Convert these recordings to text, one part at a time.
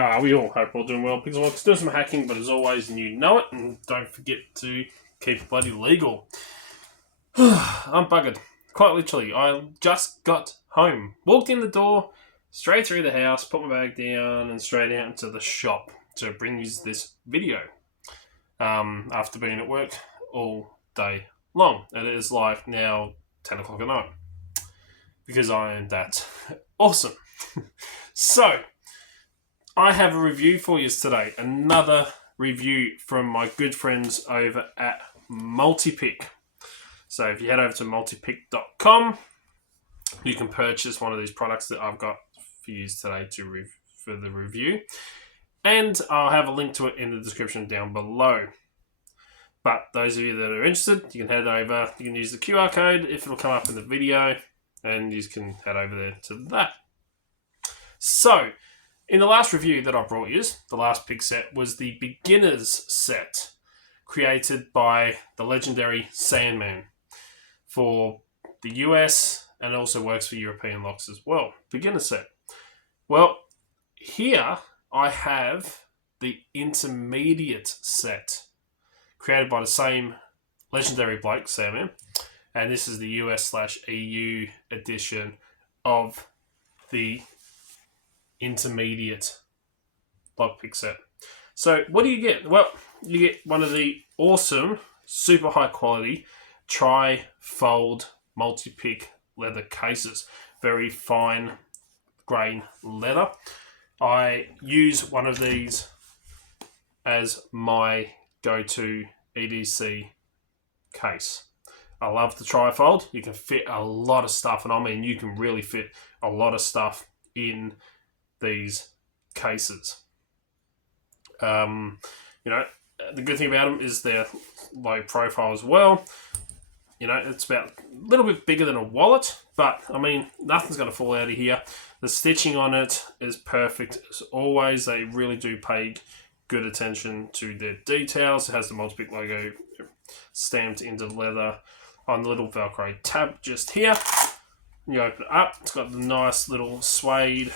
How are we all? Hope we're all doing well. Pixelworks doing some hacking, but as always, you know it, and don't forget to keep it bloody legal. I'm buggered. Quite literally, I just got home. Walked in the door, straight through the house, put my bag down, and straight out into the shop to bring you this video. After being at work all day long. It is like now 10 o'clock at night. Because I am that awesome. So, I have a review for you today. Another review from my good friends over at multipick. So if you head over to multipick.com, you can purchase one of these products that I've got for you today for the review. And I'll have a link to it in the description down below. But those of you that are interested, you can head over. You can use the QR code if it'll come up in the video. And you can head over there to that. So, in the last review that I brought you, the last pick set was the beginner's set created by the legendary Sandman for the US and also works for European locks as well. Beginner set. Well, here I have the Intermediate set created by the same legendary bloke, Sandman. And this is the US/EU edition of the Intermediate lockpick set. So what do you get? Well, you get one of the awesome, super high quality tri-fold multi-pick leather cases. Very fine grain leather. I use one of these as my go-to EDC case. I love the tri-fold. You can fit a lot of stuff, and I mean you can really fit a lot of stuff in these cases. The good thing about them is they're low profile as well. It's about a little bit bigger than a wallet, but I mean, nothing's going to fall out of here. The stitching on it is perfect as always. They really do pay good attention to their details. It has the multipick logo stamped into leather on the little Velcro tab just here. You open it up, it's got the nice little suede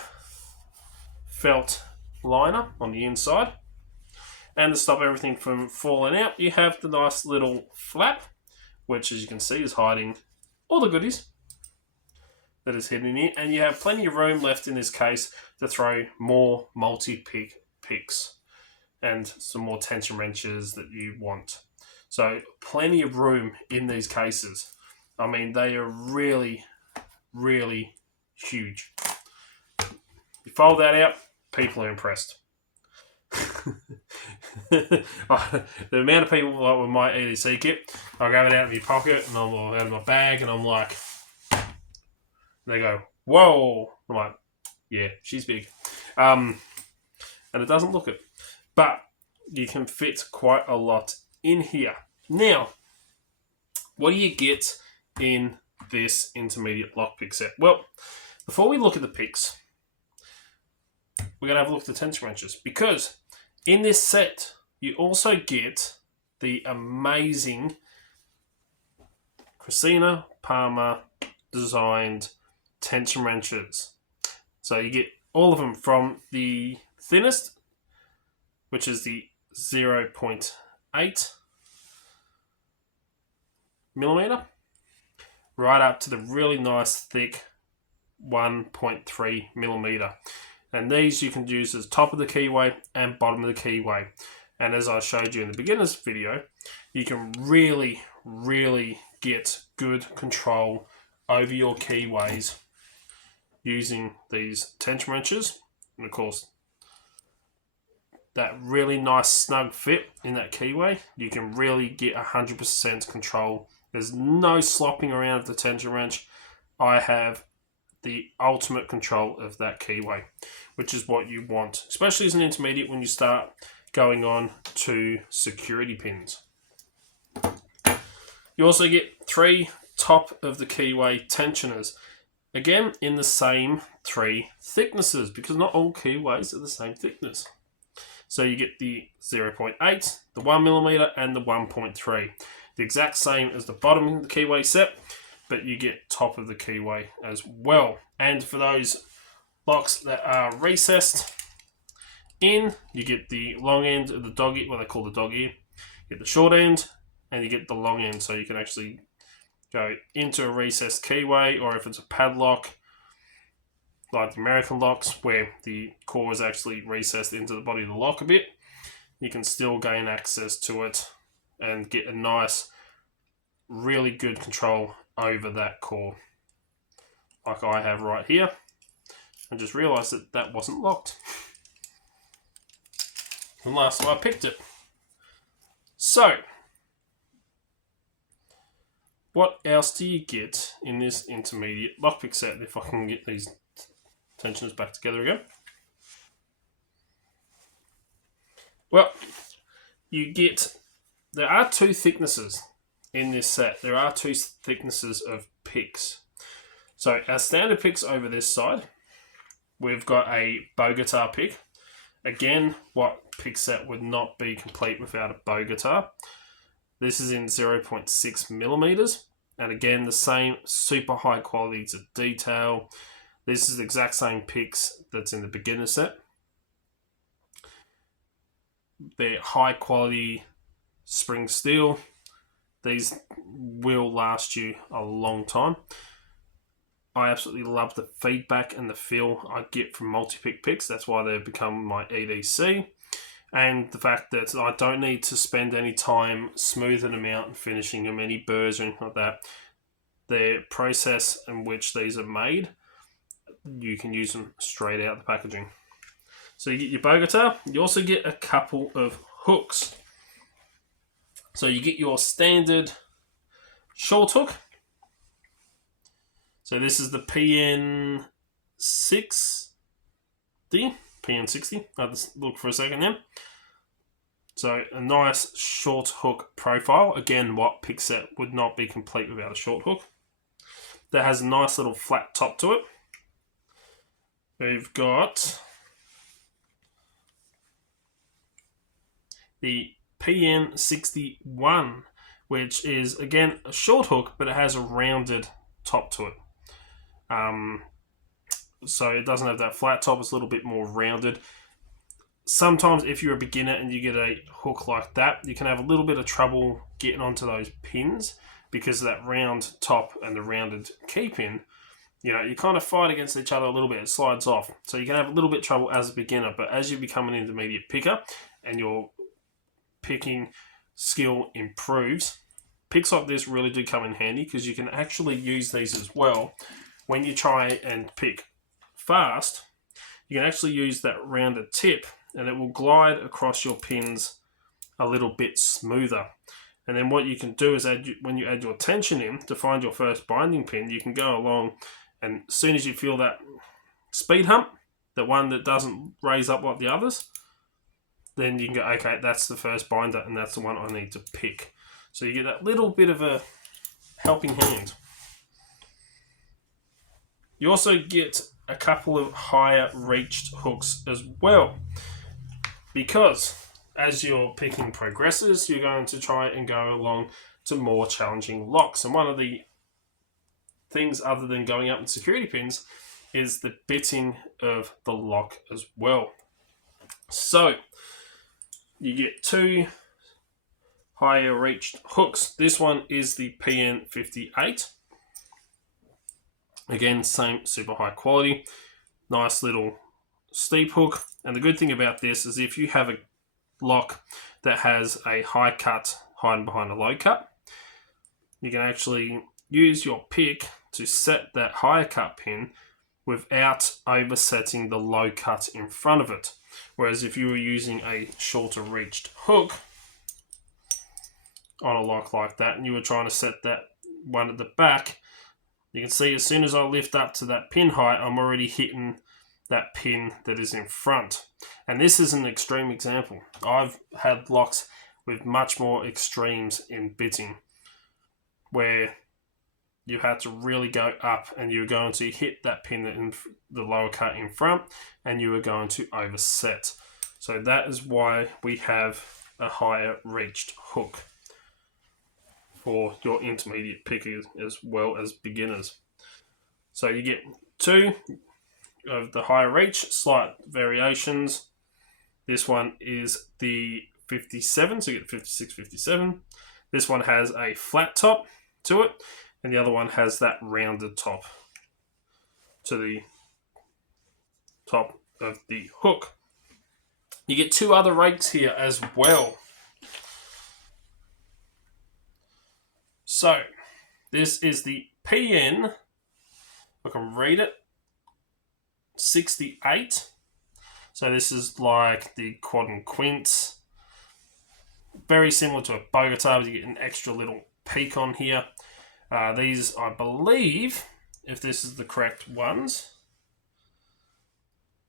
felt liner on the inside. And to stop everything from falling out, you have the nice little flap, which as you can see is hiding all the goodies that is hidden in here. And you have plenty of room left in this case to throw more multi-pick picks and some more tension wrenches that you want. So plenty of room in these cases. I mean, they are really, really huge. You fold that out, people are impressed. The amount of people like with my EDC kit, I'll have it out in my pocket and I'm out of my bag and I'm like, they go, whoa. I'm like, yeah, she's big. And it doesn't look it. But you can fit quite a lot in here. Now, what do you get in this Intermediate lockpick set? Well, before we look at the picks, we're going to have a look at the tension wrenches, because in this set, you also get the amazing Christina Palmer designed tension wrenches. So you get all of them from the thinnest, which is the 0.8 millimeter, right up to the really nice thick 1.3 millimeter. And these you can use as top of the keyway and bottom of the keyway. And as I showed you in the beginner's video, you can really, really get good control over your keyways using these tension wrenches. And of course, that really nice snug fit in that keyway, you can really get 100% control. There's no slopping around of the tension wrench. I have the ultimate control of that keyway, which is what you want, especially as an intermediate when you start going on to security pins. You also get 3 top of the keyway tensioners, again in the same 3 thicknesses, because not all keyways are the same thickness. So you get the 0.8, the 1mm, and the 1.3. The exact same as the bottom of the keyway set, but you get top of the keyway as well. And for those locks that are recessed in, you get the long end of the dog ear, what they call the dog ear. You get the short end, and you get the long end, so you can actually go into a recessed keyway, or if it's a padlock, like the American locks, where the core is actually recessed into the body of the lock a bit, you can still gain access to it and get a nice, really good control over that core, like I have right here. I just realised that that wasn't locked. And last time I picked it. So, what else do you get in this intermediate lockpick set? If I can get these tensioners back together again. Well, you get, there are two thicknesses in this set. There are two thicknesses of picks. So our standard picks over this side, we've got a bow guitar pick. Again, what pick set would not be complete without a bow guitar. This is in 0.6 millimeters. And again, the same super high quality to detail. This is the exact same picks that's in the beginner set. They're high quality spring steel. These will last you a long time. I absolutely love the feedback and the feel I get from multi-pick picks. That's why they've become my EDC. And the fact that I don't need to spend any time smoothing them out and finishing them, any burrs or anything like that. The process in which these are made, you can use them straight out of the packaging. So you get your bow guitar. You also get a couple of hooks. So you get your standard short hook. So this is the PN60. PN60. I'll just look for a second now. So a nice short hook profile. Again, what pick set would not be complete without a short hook. That has a nice little flat top to it. We've got the PN61, which is, again, a short hook, but it has a rounded top to it. So it doesn't have that flat top, it's a little bit more rounded. Sometimes if you're a beginner and you get a hook like that, you can have a little bit of trouble getting onto those pins because of that round top and the rounded key pin. You know, you kind of fight against each other a little bit, it slides off. So you can have a little bit of trouble as a beginner, but as you become an intermediate picker and your picking skill improves, picks like this really do come in handy because you can actually use these as well. When you try and pick fast, you can actually use that rounded tip and it will glide across your pins a little bit smoother. And then what you can do is when you add your tension in to find your first binding pin, you can go along, and as soon as you feel that speed hump, the one that doesn't raise up like the others, then you can go, okay, that's the first binder and that's the one I need to pick. So you get that little bit of a helping hand. You also get a couple of higher reached hooks as well, because as your picking progresses, you're going to try and go along to more challenging locks. And one of the things other than going up in security pins is the bitting of the lock as well. So you get two higher reached hooks. This one is the PN58. Again, same super high quality. Nice little steep hook. And the good thing about this is if you have a lock that has a high cut hiding behind a low cut, you can actually use your pick to set that higher cut pin without oversetting the low cut in front of it. Whereas if you were using a shorter reached hook on a lock like that and you were trying to set that one at the back, you can see as soon as I lift up to that pin height, I'm already hitting that pin that is in front. And this is an extreme example. I've had locks with much more extremes in bitting where you had to really go up and you're going to hit that pin in the lower cut in front and you are going to overset. So that is why we have a higher reached hook for your intermediate pickers as well as beginners. So you get two of the higher reach, slight variations This one is the 57, so you get 56, 57. This one has a flat top to it, and the other one has that rounded top to the top of the hook. You get two other rakes here as well. So, this is the PN, I can read it, 68. So this is like the quad and quints. Very similar to a bow guitar, but you get an extra little peak on here. These, I believe, if this is the correct ones,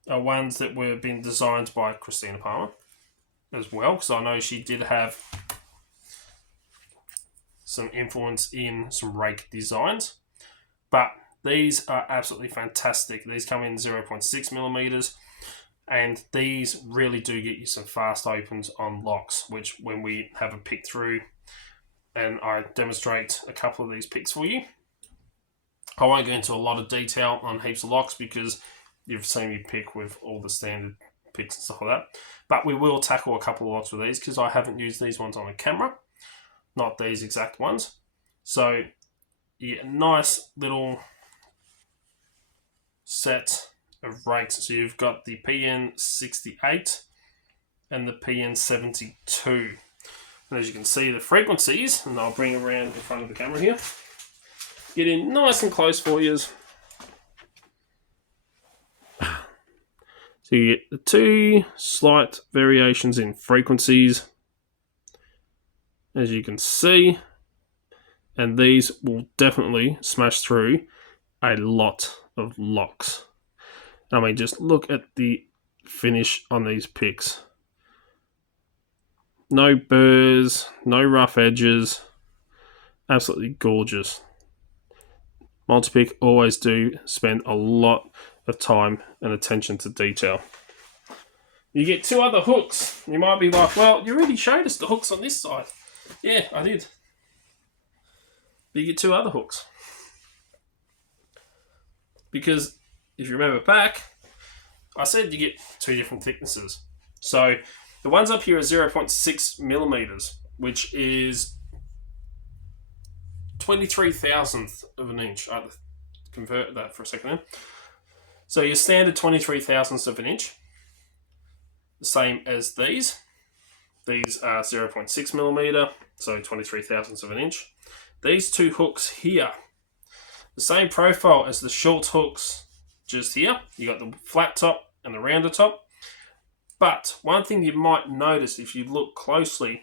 are ones that were being designed by Christina Palmer as well, because I know she did have some influence in some rake designs. But these are absolutely fantastic. These come in 0.6 millimeters, and these really do get you some fast opens on locks, which when we have a pick through and I demonstrate a couple of these picks for you, I won't go into a lot of detail on heaps of locks because you've seen me pick with all the standard picks and stuff like that. But we will tackle a couple of locks with these because I haven't used these ones on the camera, not these exact ones. So you get a nice little set of rakes. So you've got the PN68 and the PN72. And as you can see, the frequencies, and I'll bring it around in front of the camera here, get in nice and close for you. So you get the two slight variations in frequencies, as you can see, and these will definitely smash through a lot of locks. I mean, just look at the finish on these picks. No burrs, no rough edges, absolutely gorgeous. Multipick always do spend a lot of time and attention to detail. You get two other hooks. You might be like, well, you already showed us the hooks on this side. Yeah, I did. But you get two other hooks. Because if you remember back, I said you get two different thicknesses. So the ones up here are 0.6 millimeters, which is 23 thousandth of an inch. I'll convert that for a second. So your standard 23 thousandths of an inch, the same as these. These are 0.6 millimeter, so 23 thousandths of an inch. These two hooks here, the same profile as the short hooks just here. You got the flat top and the rounder top. But one thing you might notice if you look closely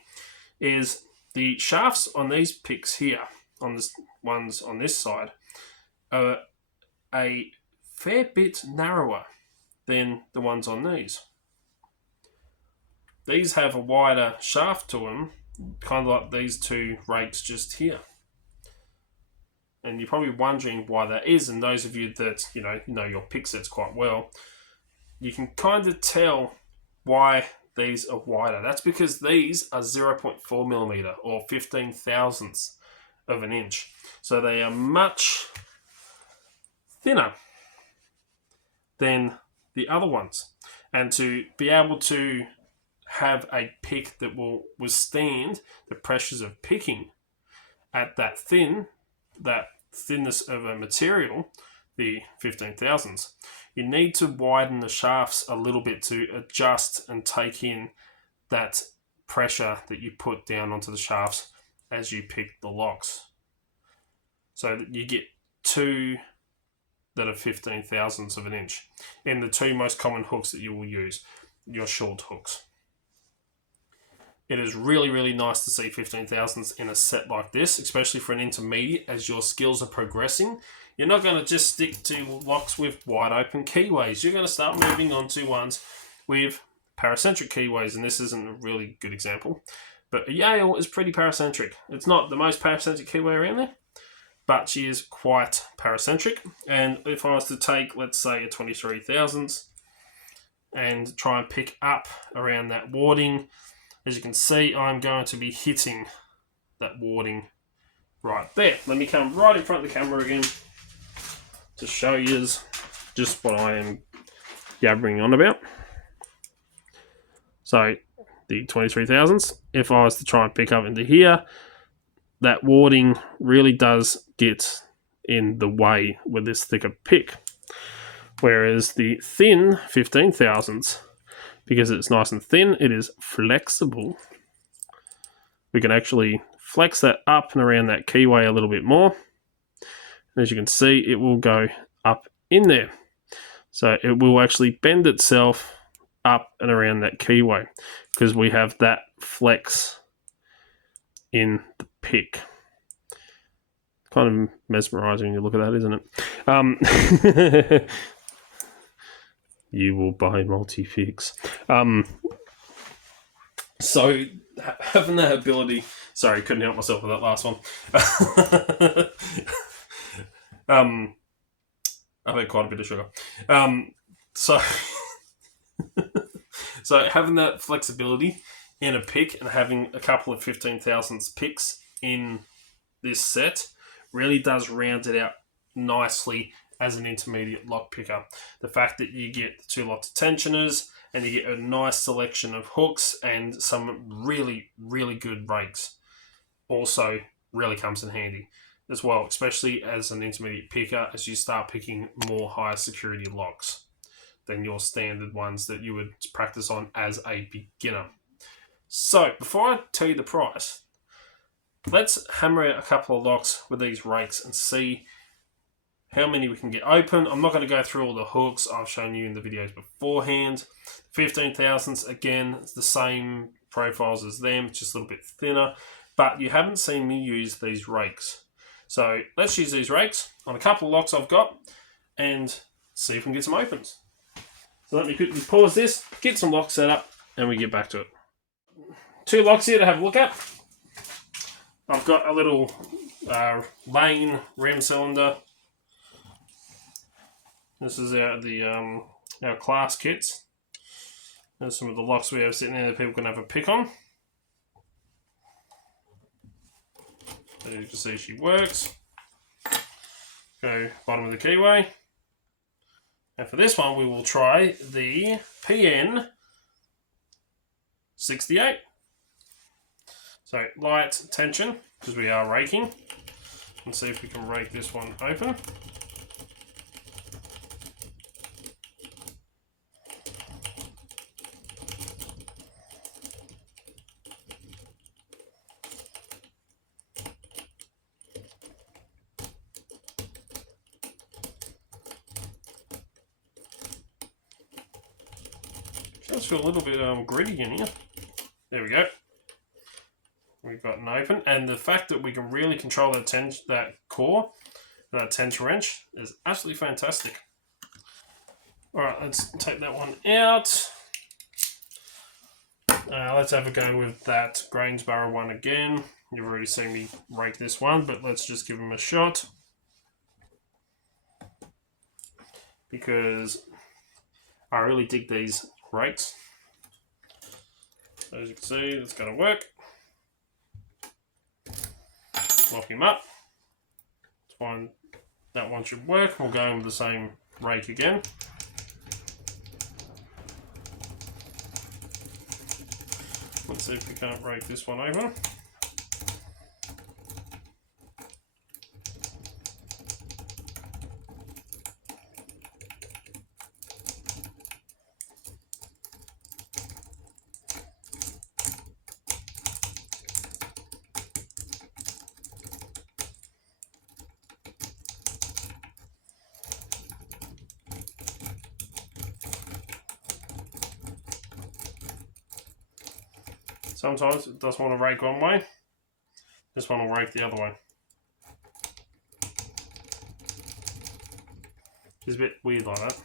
is the shafts on these picks here, on this ones on this side, are a fair bit narrower than the ones on these. These have a wider shaft to them, kind of like these two rakes just here. And you're probably wondering why that is, and those of you that know your pick sets quite well, you can kind of tell why these are wider. That's because these are 0.4 millimeter or 15 thousandths of an inch. So they are much thinner than the other ones. And to be able to have a pick that will withstand the pressures of picking at that thinness of a material, the 15 thousandths, you need to widen the shafts a little bit to adjust and take in that pressure that you put down onto the shafts as you pick the locks. So that you get two that are 15 thousandths of an inch in the two most common hooks that you will use, your short hooks. It is really, really nice to see 15 thousandths in a set like this, especially for an intermediate as your skills are progressing. You're not going to just stick to locks with wide open keyways. You're going to start moving on to ones with paracentric keyways, and this isn't a really good example. But a Yale is pretty paracentric. It's not the most paracentric keyway around there, but she is quite paracentric. And if I was to take, let's say, a 23 thousandths and try and pick up around that warding, as you can see, I'm going to be hitting that warding right there. Let me come right in front of the camera again to show you just what I am yabbering on about. So the 23,000s, if I was to try and pick up into here, that warding really does get in the way with this thicker pick. Whereas the thin 15,000s, because it's nice and thin, it is flexible. We can actually flex that up and around that keyway a little bit more. And as you can see, it will go up in there. So it will actually bend itself up and around that keyway because we have that flex in the pick. Kind of mesmerizing when you look at that, isn't it? You will buy multi-picks. So having that ability... Sorry, couldn't help myself with that last one. I've had quite a bit of sugar. So having that flexibility in a pick and having a couple of 15,000s picks in this set really does round it out nicely as an intermediate lock picker. The fact that you get 2 lots of tensioners and you get a nice selection of hooks and some really, really good rakes also really comes in handy as well, especially as an intermediate picker as you start picking more higher security locks than your standard ones that you would practice on as a beginner. So before I tell you the price, let's hammer out a couple of locks with these rakes and see how many we can get open. I'm not going to go through all the hooks I've shown you in the videos beforehand. 15,000s, again, it's the same profiles as them, just a little bit thinner, but you haven't seen me use these rakes. So let's use these rakes on a couple of locks I've got and see if we can get some opens. So let me quickly pause this, get some locks set up, and we get back to it. 2 locks here to have a look at. I've got a little Lane rem cylinder. This is our class kits. There's some of the locks we have sitting there that people can have a pick on. As you can see, she works. Go bottom of the keyway. And for this one, we will try the PN 68. So light tension, because we are raking. And see if we can rake this one open. Does feel a little bit gritty in here. There we go. We've got an open, and the fact that we can really control that core, that tension wrench, is absolutely fantastic. All right, let's take that one out. Let's have a go with that Grainsborough one again. You've already seen me rake this one, but let's just give them a shot. Because I really dig these rakes. So as you can see, it's going to work. Lock him up. It's fine. That one should work. We'll go in with the same rake again. Let's see if we can't rake this one open. Sometimes it does want to rake one way. This one will rake the other way. It's a bit weird like that.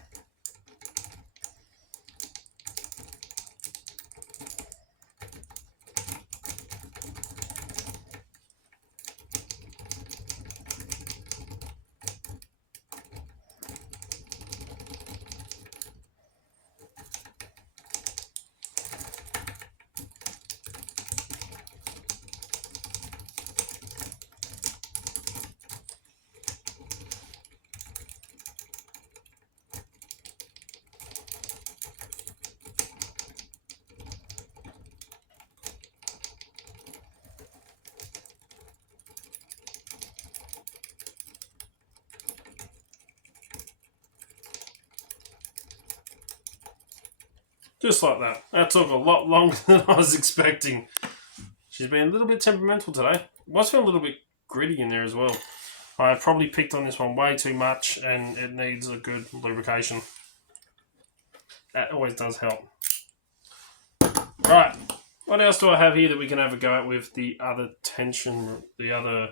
Just like that. That took a lot longer than I was expecting. She's been a little bit temperamental today. Was feeling a little bit gritty in there as well. I probably picked on this one way too much, and it needs a good lubrication. That always does help. Right, what else do I have here that we can have a go at with the other tension, the other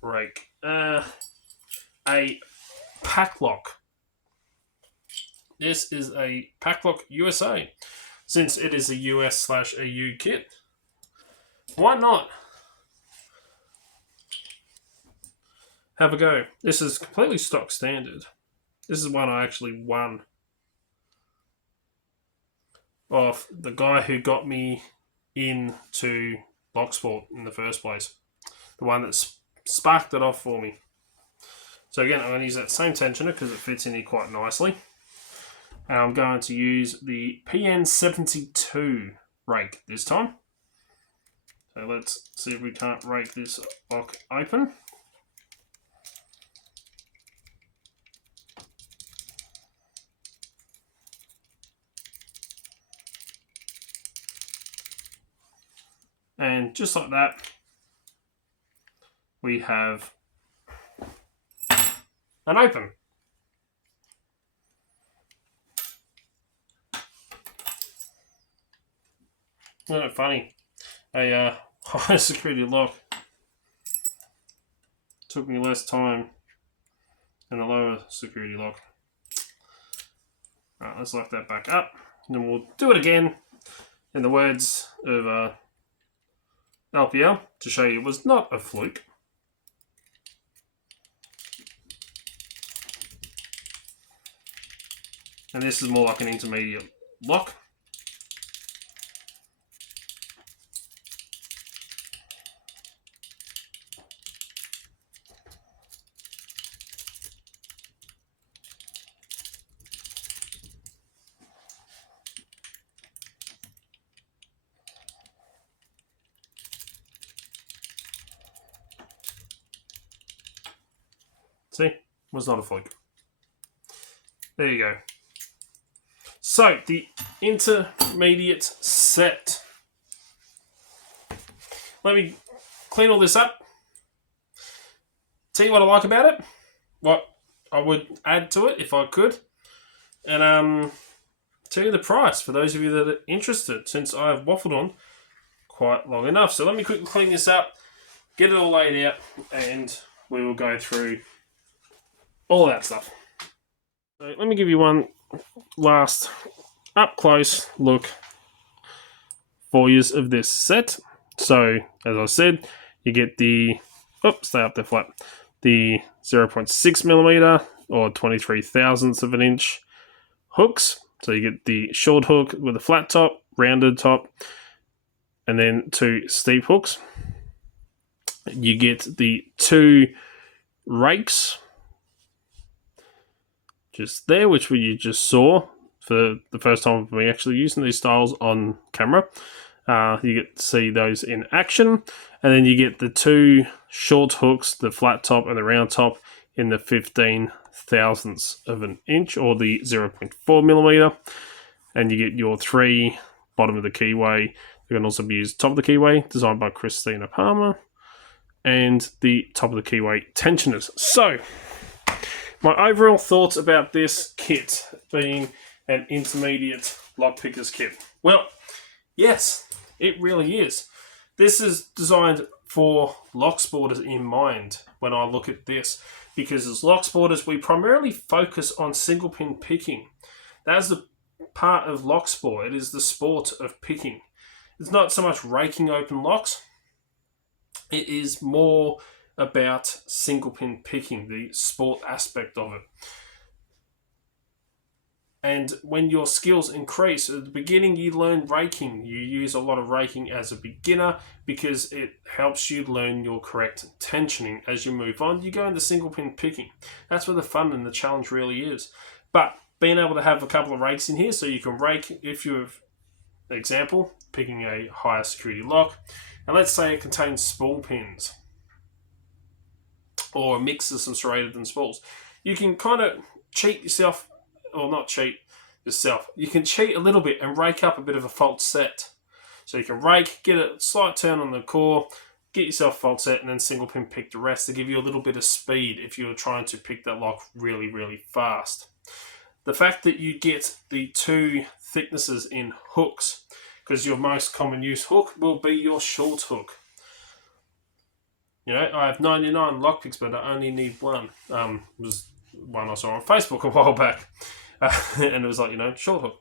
rake? A pack lock. This is a pack lock USA. Since it is a US/EU kit, why not have a go? This is completely stock standard. This is one I actually won off the guy who got me into Locksport in the first place. The one that sparked it off for me. So again, I'm going to use that same tensioner because it fits in here quite nicely. And I'm going to use the PN72 rake this time. So let's see if we can't rake this lock open. And just like that, we have an open. Isn't it funny? A high security lock took me less time than a lower security lock. Alright, let's lock that back up. And then we'll do it again in the words of LPL to show you it was not a fluke. And this is more like an intermediate lock. See, was not a fluke. There you go. So, the intermediate set. Let me clean all this up. Tell you what I like about it. What I would add to it if I could. And tell you the price for those of you that are interested, since I've waffled on quite long enough. So let me quickly clean this up, get it all laid out, and we will go through all that stuff. So let me give you one last up close look for you of this set. So as I said, you get the stay up there flat, the 0.6 millimeter or 23 thousandths of an inch hooks. So you get the short hook with a flat top, rounded top, and then two steep hooks. You get the two rakes just there, which you just saw for the first time of me actually using these styles on camera. You get to see those in action, and then you get the two short hooks, the flat top and the round top, in the 15 thousandths of an inch or the 0.4 millimeter, and you get your three bottom of the keyway. You can also be used top of the keyway, designed by Christina Palmer, and the top of the keyway tensioners. So my overall thoughts about this kit being an intermediate lockpickers kit. Well, yes, it really is. This is designed for locksporters in mind when I look at this, because as locksporters, we primarily focus on single pin picking. That's the part of Locksport. It is the sport of picking. It's not so much raking open locks. It is more about single pin picking, the sport aspect of it. And when your skills increase, at the beginning you learn raking. You use a lot of raking as a beginner because it helps you learn your correct tensioning. As you move on, you go into single pin picking. That's where the fun and the challenge really is. But being able to have a couple of rakes in here, so you can rake if you're, example, picking a higher security lock, and let's say it contains spool pins or a mix of some serrated and spools. You can kind of cheat yourself, or not cheat, yourself. You can cheat a little bit and rake up a bit of a false set. So you can rake, get a slight turn on the core, get yourself a false set, and then single pin pick the rest to give you a little bit of speed if you're trying to pick that lock really, really fast. The fact that you get the 2 thicknesses in hooks, because your most common use hook will be your short hook. You know, I have 99 lockpicks, but I only need one. It was one I saw on Facebook a while back. And it was like, you know, short hook.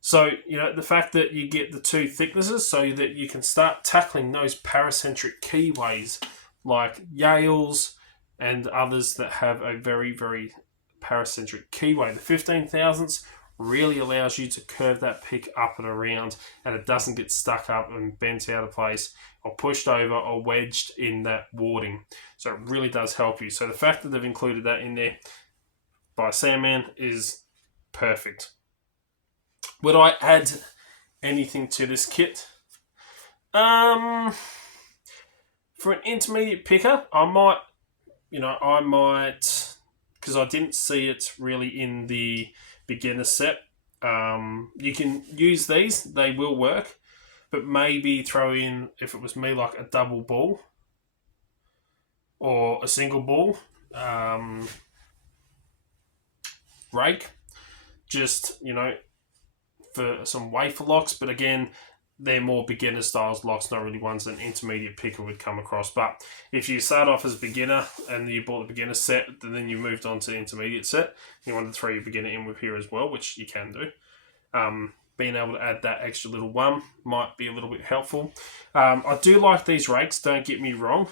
So, you know, the fact that you get the 2 thicknesses so that you can start tackling those paracentric keyways like Yales and others that have a very, very paracentric keyway. The 15 thousandths really allows you to curve that pick up and around, and it doesn't get stuck up and bent out of place or pushed over or wedged in that warding. So it really does help you. So the fact that they've included that in there by Sandman is perfect. Would I add anything to this kit? For an intermediate picker, I might, because I didn't see it really in the beginner set. You can use these, they will work, but maybe throw in, if it was me, like a double ball or a single ball rake, just, you know, for some wafer locks. But again, they're more beginner styles locks, not really ones that an intermediate picker would come across. But if you start off as a beginner and you bought the beginner set, then you moved on to the intermediate set, you wanted to throw your beginner in with here as well, which you can do. Being able to add that extra little one might be a little bit helpful. I do like these rakes, don't get me wrong,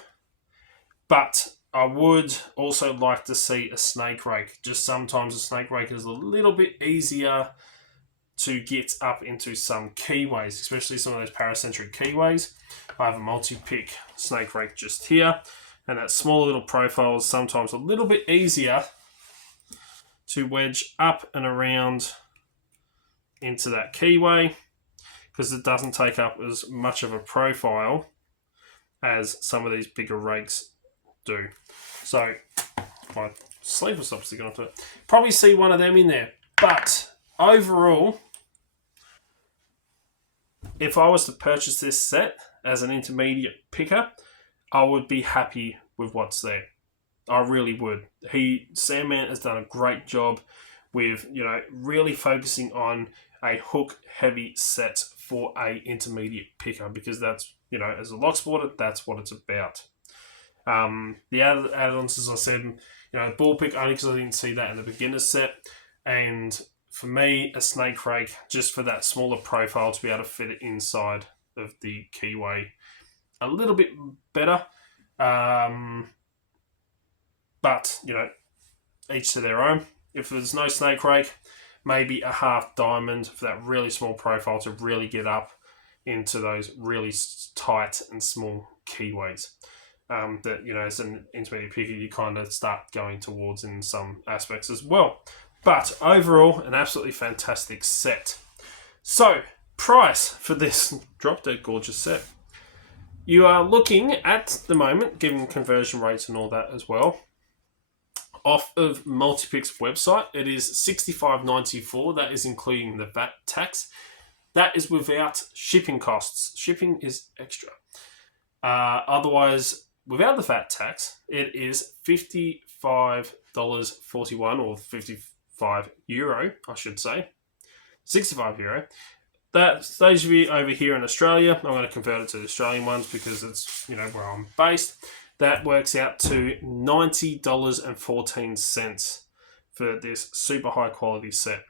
but I would also like to see a snake rake. Just sometimes a snake rake is a little bit easier to get up into some keyways, especially some of those paracentric keyways. I have a multi-pick snake rake just here, and that small little profile is sometimes a little bit easier to wedge up and around into that keyway, because it doesn't take up as much of a profile as some of these bigger rakes do. So my sleeve will stop sticking onto it. Probably see one of them in there, but overall, if I was to purchase this set as an intermediate picker, I would be happy with what's there. I really would. Sandman has done a great job with, you know, really focusing on a hook heavy set for a intermediate picker, because that's, you know, as a Locksporter, that's what it's about. The other add-ons, as I said, you know, ball pick only because I didn't see that in the beginner set, and for me, a snake rake just for that smaller profile to be able to fit it inside of the keyway a little bit better. But, you know, each to their own. If there's no snake rake, maybe a half diamond for that really small profile to really get up into those really tight and small keyways. That, you know, as an intermediate picker, you kind of start going towards in some aspects as well. But overall, an absolutely fantastic set. So, price for this drop-dead gorgeous set. You are looking at the moment, given conversion rates and all that as well, off of Multipick's website, it is $65.94. That is including the VAT tax. That is without shipping costs. Shipping is extra. Otherwise, without the VAT tax, it is $55.41 or 55 euro, I should say. 65 euro. That's those of you over here in Australia. I'm going to convert it to the Australian ones because it's, you know, where I'm based. That works out to $90.14 for this super high quality set.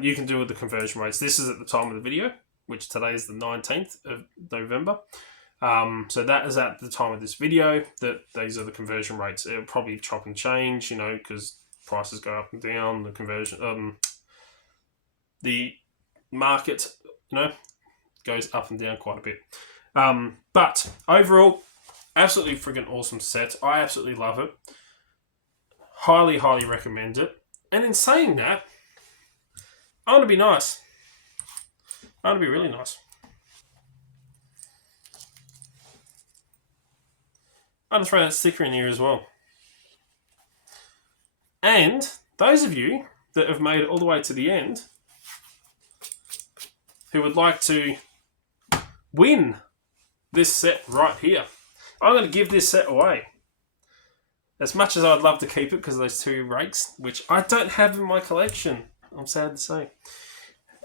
You can do with the conversion rates. This is at the time of the video, which today is the 19th of November. So that is at the time of this video that these are the conversion rates. It'll probably chop and change, you know, because prices go up and down. The conversion, the market, you know, goes up and down quite a bit. But overall, absolutely friggin' awesome set. I absolutely love it. Highly, highly recommend it. And in saying that, I want to be nice. I want to be really nice. I want to throw that sticker in here as well. And those of you that have made it all the way to the end who would like to win this set right here. I'm going to give this set away. As much as I'd love to keep it because of those 2 rakes, which I don't have in my collection, I'm sad to say.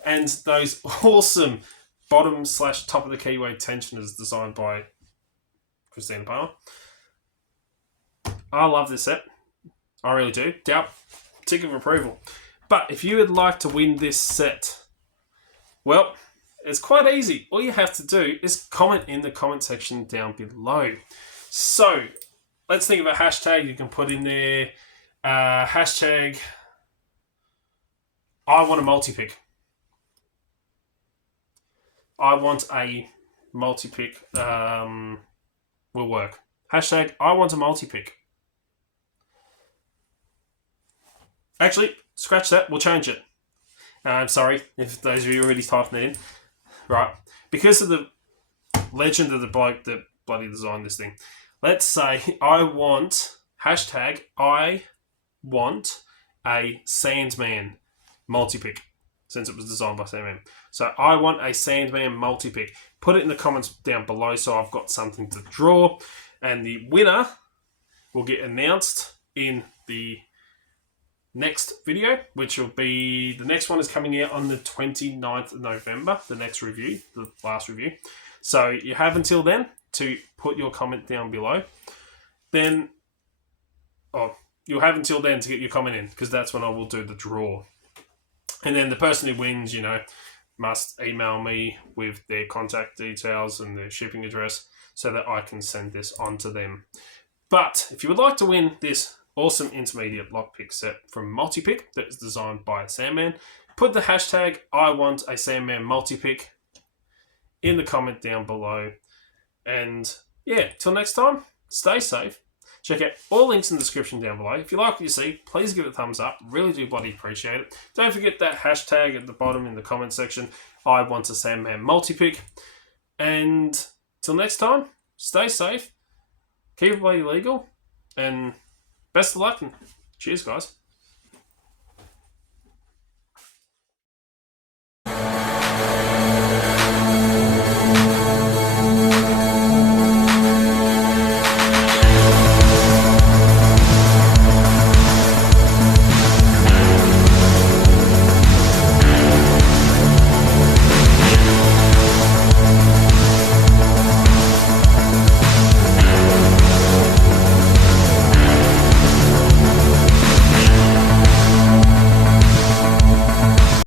And those awesome bottom/top of the keyway tensioners designed by Christina Palmer. I love this set. I really do. Doubt, tick of approval. But if you would like to win this set, well, it's quite easy. All you have to do is comment in the comment section down below. So, let's think of a hashtag you can put in there. Hashtag I want a multi-pick. I want a multi-pick will work. Hashtag I want a multi-pick. Actually, scratch that. We'll change it. I'm sorry if those of you already typed that in. Right. Because of the legend of the bloke that bloody designed this thing. Let's say I want, hashtag I want a Sandman multi-pick. Since it was designed by Sandman. So I want a Sandman multi-pick. Put it in the comments down below so I've got something to draw. And the winner will get announced in the next video, which will be, the next one is coming out on the 29th of November, the next review, the last review. So you have until then to put your comment down below. Then, you'll have until then to get your comment in, because that's when I will do the draw. And then the person who wins, must email me with their contact details and their shipping address so that I can send this on to them. But if you would like to win this awesome intermediate lockpick set from Multipick that is designed by Sandman, put the hashtag I want a Sandman multipick in the comment down below. And yeah, till next time, stay safe. Check out all links in the description down below. If you like what you see, please give it a thumbs up. Really do bloody appreciate it. Don't forget that hashtag at the bottom in the comment section. I want a Sandman multi-pick. And till next time, stay safe. Keep it bloody legal. And best of luck. And cheers, guys.